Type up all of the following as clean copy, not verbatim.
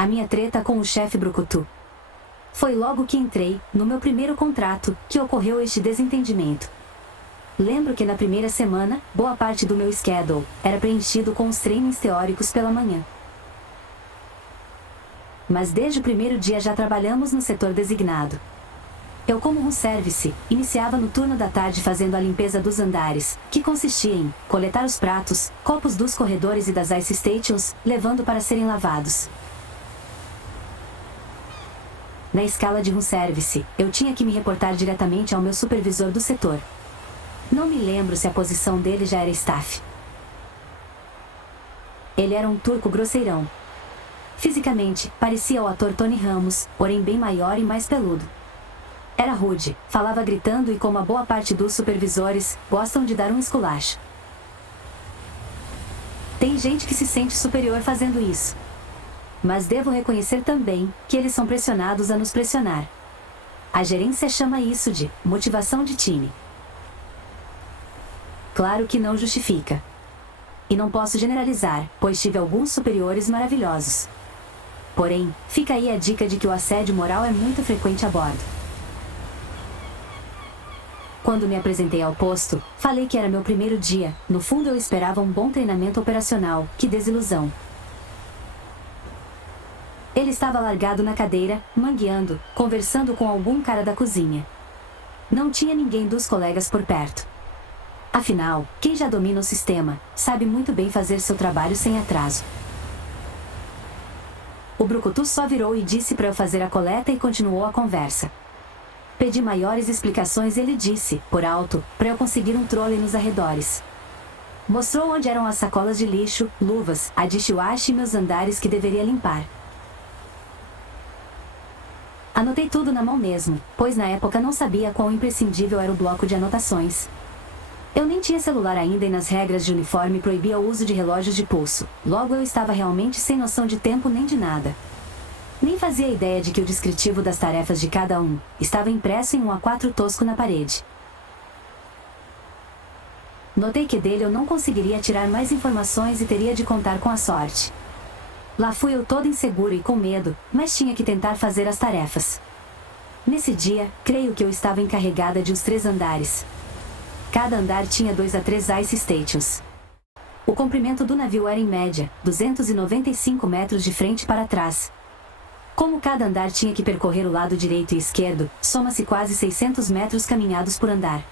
A minha treta com o chefe Brucutu. Foi logo que entrei, no meu primeiro contrato, que ocorreu este desentendimento. Lembro que na primeira semana, boa parte do meu schedule era preenchido com os treinos teóricos pela manhã. Mas desde o primeiro dia já trabalhamos no setor designado. Eu, como room service, iniciava no turno da tarde fazendo a limpeza dos andares, que consistia em coletar os pratos, copos dos corredores e das ice stations, levando para serem lavados. Na escala de room service, eu tinha que me reportar diretamente ao meu supervisor do setor. Não me lembro se a posição dele já era staff. Ele era um turco grosseirão. Fisicamente, parecia o ator Tony Ramos, porém bem maior e mais peludo. Era rude, falava gritando e, como a boa parte dos supervisores, gostam de dar um esculacho. Tem gente que se sente superior fazendo isso. Mas devo reconhecer também que eles são pressionados a nos pressionar. A gerência chama isso de motivação de time. Claro que não justifica. E não posso generalizar, pois tive alguns superiores maravilhosos. Porém, fica aí a dica de que o assédio moral é muito frequente a bordo. Quando me apresentei ao posto, falei que era meu primeiro dia. No fundo eu esperava um bom treinamento operacional, que desilusão. Ele estava largado na cadeira, mangueando, conversando com algum cara da cozinha. Não tinha ninguém dos colegas por perto. Afinal, quem já domina o sistema, sabe muito bem fazer seu trabalho sem atraso. O Brucutu só virou e disse para eu fazer a coleta e continuou a conversa. Pedi maiores explicações e ele disse, por alto, para eu conseguir um trolley nos arredores. Mostrou onde eram as sacolas de lixo, luvas, a dishwasher e meus andares que deveria limpar. Anotei tudo na mão mesmo, pois na época não sabia quão imprescindível era o bloco de anotações. Eu nem tinha celular ainda e nas regras de uniforme proibia o uso de relógios de pulso. Logo eu estava realmente sem noção de tempo nem de nada. Nem fazia ideia de que o descritivo das tarefas de cada um estava impresso em um A4 tosco na parede. Notei que dele eu não conseguiria tirar mais informações e teria de contar com a sorte. Lá fui eu todo inseguro e com medo, mas tinha que tentar fazer as tarefas. Nesse dia, creio que eu estava encarregada de os 3 andares. Cada andar tinha 2 a 3 ice stations. O comprimento do navio era em média, 295 metros de frente para trás. Como cada andar tinha que percorrer o lado direito e esquerdo, soma-se quase 600 metros caminhados por andar.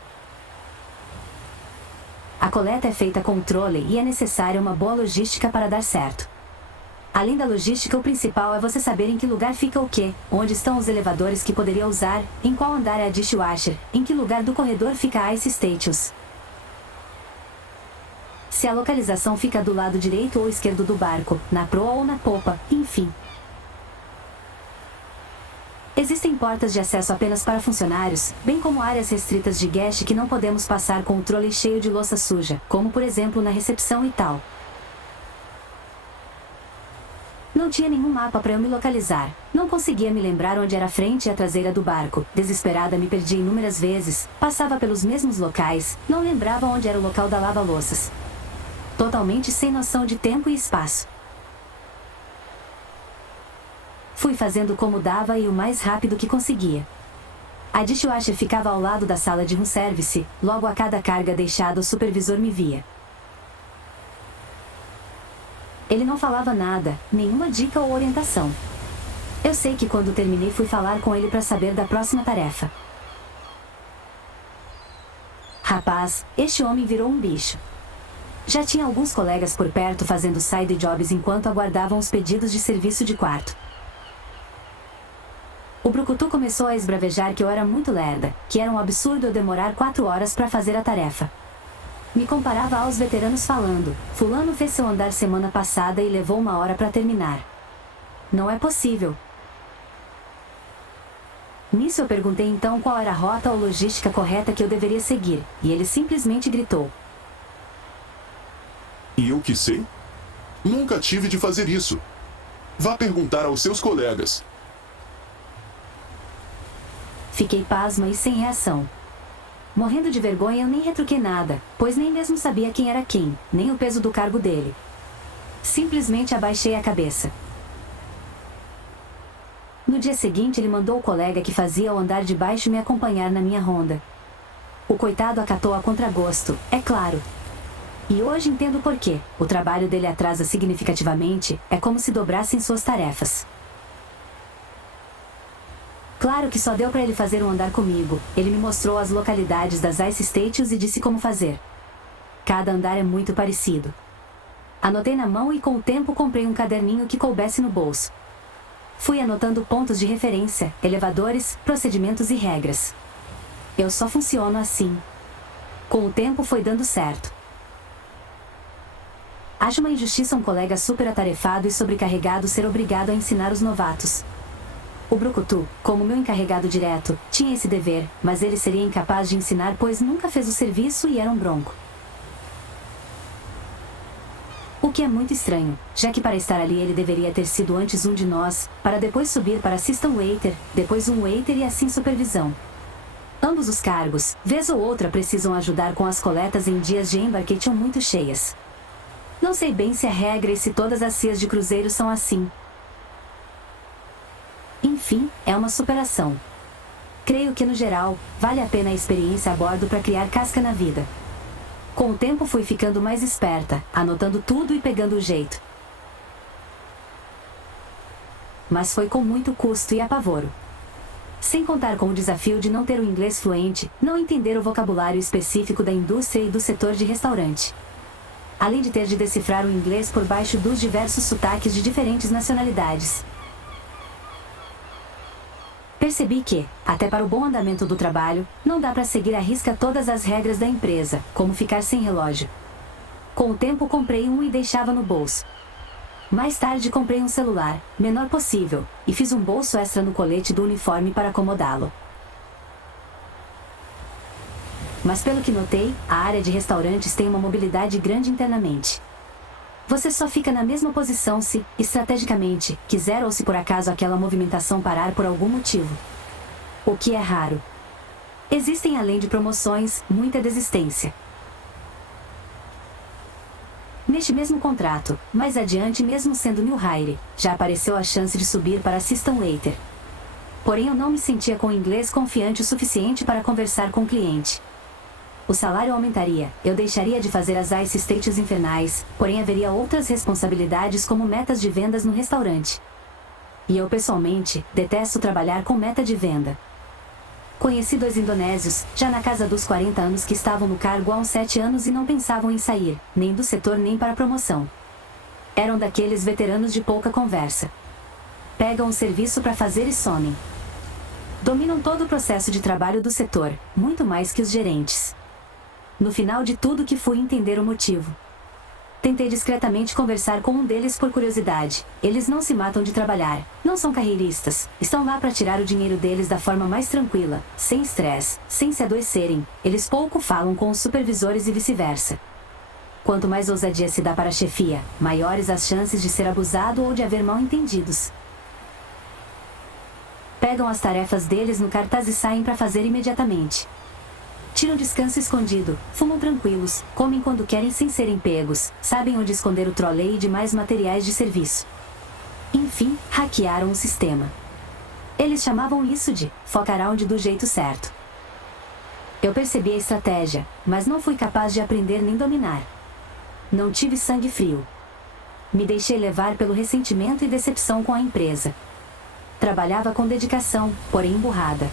A coleta é feita com o trolley e é necessária uma boa logística para dar certo. Além da logística, o principal é você saber em que lugar fica o quê, onde estão os elevadores que poderia usar, em qual andar é a dishwasher, em que lugar do corredor fica a ice stations. Se a localização fica do lado direito ou esquerdo do barco, na proa ou na popa, enfim. Existem portas de acesso apenas para funcionários, bem como áreas restritas de guest que não podemos passar com o trolley cheio de louça suja, como por exemplo na recepção e tal. Não tinha nenhum mapa para eu me localizar. Não conseguia me lembrar onde era a frente e a traseira do barco. Desesperada, me perdi inúmeras vezes. Passava pelos mesmos locais. Não lembrava onde era o local da lava-louças. Totalmente sem noção de tempo e espaço. Fui fazendo como dava e o mais rápido que conseguia. A dishwasher ficava ao lado da sala de room service. Logo a cada carga deixada o supervisor me via. Ele não falava nada, nenhuma dica ou orientação. Eu sei que quando terminei fui falar com ele para saber da próxima tarefa. Rapaz, este homem virou um bicho. Já tinha alguns colegas por perto fazendo side jobs enquanto aguardavam os pedidos de serviço de quarto. O Brucutu começou a esbravejar que eu era muito lerda, que era um absurdo eu demorar 4 horas para fazer a tarefa. Me comparava aos veteranos falando, fulano fez seu andar semana passada e levou 1 hora para terminar. Não é possível. Nisso eu perguntei então qual era a rota ou logística correta que eu deveria seguir, e ele simplesmente gritou. E eu que sei? Nunca tive de fazer isso. Vá perguntar aos seus colegas. Fiquei pasma e sem reação. Morrendo de vergonha, eu nem retruquei nada, pois nem mesmo sabia quem era quem, nem o peso do cargo dele. Simplesmente abaixei a cabeça. No dia seguinte ele mandou o colega que fazia o andar de baixo me acompanhar na minha ronda. O coitado acatou a contragosto, é claro. E hoje entendo por quê. O trabalho dele atrasa significativamente, é como se dobrassem suas tarefas. Claro que só deu para ele fazer um andar comigo. Ele me mostrou as localidades das Ice Stations e disse como fazer. Cada andar é muito parecido. Anotei na mão e com o tempo comprei um caderninho que coubesse no bolso. Fui anotando pontos de referência, elevadores, procedimentos e regras. Eu só funciono assim. Com o tempo foi dando certo. Acho uma injustiça um colega super atarefado e sobrecarregado ser obrigado a ensinar os novatos. O brucutu, como meu encarregado direto, tinha esse dever, mas ele seria incapaz de ensinar pois nunca fez o serviço e era um bronco. O que é muito estranho, já que para estar ali ele deveria ter sido antes um de nós, para depois subir para assistant waiter, depois um waiter e assim supervisão. Ambos os cargos, vez ou outra precisam ajudar com as coletas em dias de embarcation muito cheias. Não sei bem se é regra e se todas as cias de cruzeiro são assim. Enfim, é uma superação. Creio que no geral, vale a pena a experiência a bordo para criar casca na vida. Com o tempo fui ficando mais esperta, anotando tudo e pegando o jeito. Mas foi com muito custo e apavoro. Sem contar com o desafio de não ter o inglês fluente, não entender o vocabulário específico da indústria e do setor de restaurante. Além de ter de decifrar o inglês por baixo dos diversos sotaques de diferentes nacionalidades. Percebi que, até para o bom andamento do trabalho, não dá para seguir à risca todas as regras da empresa, como ficar sem relógio. Com o tempo comprei um e deixava no bolso. Mais tarde comprei um celular, menor possível, e fiz um bolso extra no colete do uniforme para acomodá-lo. Mas pelo que notei, a área de restaurantes tem uma mobilidade grande internamente. Você só fica na mesma posição se, estrategicamente, quiser ou se por acaso aquela movimentação parar por algum motivo. O que é raro. Existem além de promoções, muita desistência. Neste mesmo contrato, mais adiante mesmo sendo new hire, já apareceu a chance de subir para assistant waiter. Porém eu não me sentia com inglês confiante o suficiente para conversar com o cliente. O salário aumentaria, eu deixaria de fazer as Ice Stations infernais, porém haveria outras responsabilidades como metas de vendas no restaurante. E eu pessoalmente, detesto trabalhar com meta de venda. Conheci 2 indonésios, já na casa dos 40 anos que estavam no cargo há uns 7 anos e não pensavam em sair, nem do setor nem para promoção. Eram daqueles veteranos de pouca conversa. Pegam o serviço para fazer e somem. Dominam todo o processo de trabalho do setor, muito mais que os gerentes. No final de tudo que fui entender o motivo. Tentei discretamente conversar com um deles por curiosidade. Eles não se matam de trabalhar, não são carreiristas, estão lá para tirar o dinheiro deles da forma mais tranquila, sem estresse, sem se adoecerem. Eles pouco falam com os supervisores e vice-versa. Quanto mais ousadia se dá para a chefia, maiores as chances de ser abusado ou de haver mal-entendidos. Pegam as tarefas deles no cartaz e saem para fazer imediatamente. Tiram descanso escondido, fumam tranquilos, comem quando querem sem serem pegos, sabem onde esconder o trolley e demais materiais de serviço. Enfim, hackearam o sistema. Eles chamavam isso de focaround do jeito certo. Eu percebi a estratégia, mas não fui capaz de aprender nem dominar. Não tive sangue frio. Me deixei levar pelo ressentimento e decepção com a empresa. Trabalhava com dedicação, porém emburrada.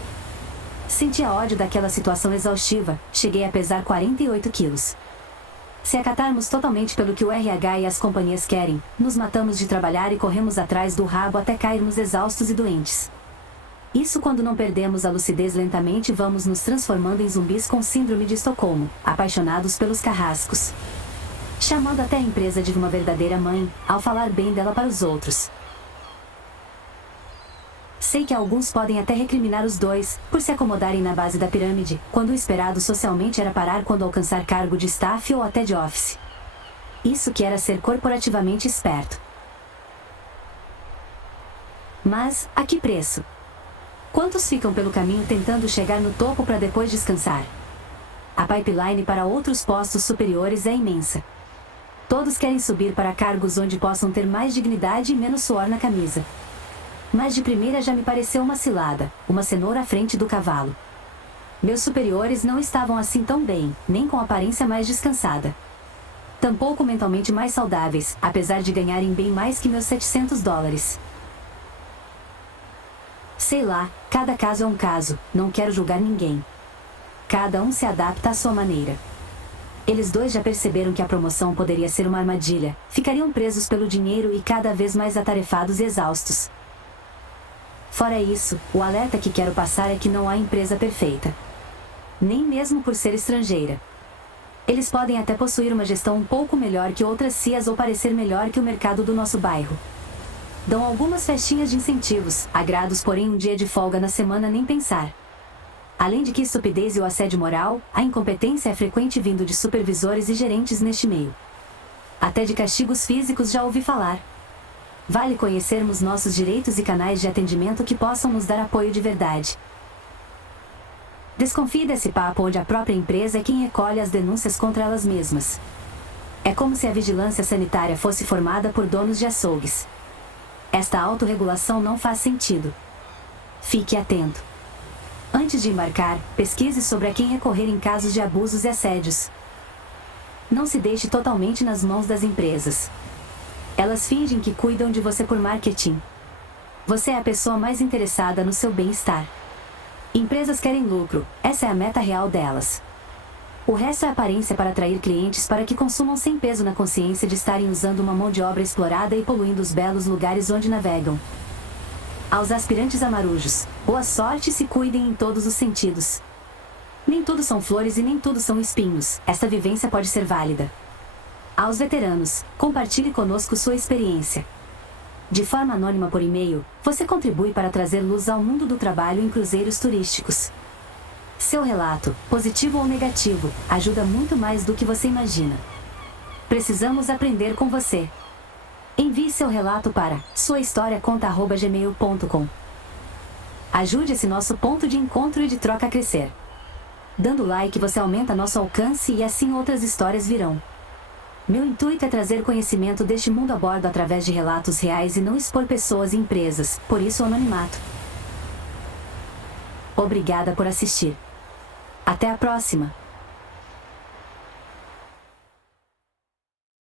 Sentia ódio daquela situação exaustiva, cheguei a pesar 48 quilos. Se acatarmos totalmente pelo que o RH e as companhias querem, nos matamos de trabalhar e corremos atrás do rabo até cairmos exaustos e doentes. Isso quando não perdemos a lucidez lentamente e vamos nos transformando em zumbis com síndrome de Estocolmo, apaixonados pelos carrascos. Chamando até a empresa de uma verdadeira mãe, ao falar bem dela para os outros. Sei que alguns podem até recriminar os dois, por se acomodarem na base da pirâmide, quando o esperado socialmente era parar quando alcançar cargo de staff ou até de office. Isso que era ser corporativamente esperto. Mas, a que preço? Quantos ficam pelo caminho tentando chegar no topo para depois descansar? A pipeline para outros postos superiores é imensa. Todos querem subir para cargos onde possam ter mais dignidade e menos suor na camisa. Mas de primeira já me pareceu uma cilada, uma cenoura à frente do cavalo. Meus superiores não estavam assim tão bem, nem com aparência mais descansada. Tampouco mentalmente mais saudáveis, apesar de ganharem bem mais que meus $700. Sei lá, cada caso é um caso, não quero julgar ninguém. Cada um se adapta à sua maneira. Eles dois já perceberam que a promoção poderia ser uma armadilha, ficariam presos pelo dinheiro e cada vez mais atarefados e exaustos. Fora isso, o alerta que quero passar é que não há empresa perfeita. Nem mesmo por ser estrangeira. Eles podem até possuir uma gestão um pouco melhor que outras CIAs ou parecer melhor que o mercado do nosso bairro. Dão algumas festinhas de incentivos, agrados, porém um dia de folga na semana nem pensar. Além de que estupidez e o assédio moral, a incompetência é frequente vindo de supervisores e gerentes neste meio. Até de castigos físicos já ouvi falar. Vale conhecermos nossos direitos e canais de atendimento que possam nos dar apoio de verdade. Desconfie desse papo onde a própria empresa é quem recolhe as denúncias contra elas mesmas. É como se a vigilância sanitária fosse formada por donos de açougues. Esta autorregulação não faz sentido. Fique atento. Antes de embarcar, pesquise sobre a quem recorrer em casos de abusos e assédios. Não se deixe totalmente nas mãos das empresas. Elas fingem que cuidam de você por marketing. Você é a pessoa mais interessada no seu bem-estar. Empresas querem lucro, essa é a meta real delas. O resto é aparência para atrair clientes para que consumam sem peso na consciência de estarem usando uma mão de obra explorada e poluindo os belos lugares onde navegam. Aos aspirantes a marujos, boa sorte e se cuidem em todos os sentidos. Nem tudo são flores e nem tudo são espinhos, esta vivência pode ser válida. Aos veteranos, compartilhe conosco sua experiência. De forma anônima por e-mail, você contribui para trazer luz ao mundo do trabalho em cruzeiros turísticos. Seu relato, positivo ou negativo, ajuda muito mais do que você imagina. Precisamos aprender com você. Envie seu relato para suahistoriaconta@gmail.com. Ajude esse nosso ponto de encontro e de troca a crescer. Dando like você aumenta nosso alcance e assim outras histórias virão. Meu intuito é trazer conhecimento deste mundo a bordo através de relatos reais e não expor pessoas e empresas, por isso o anonimato. Obrigada por assistir. Até a próxima!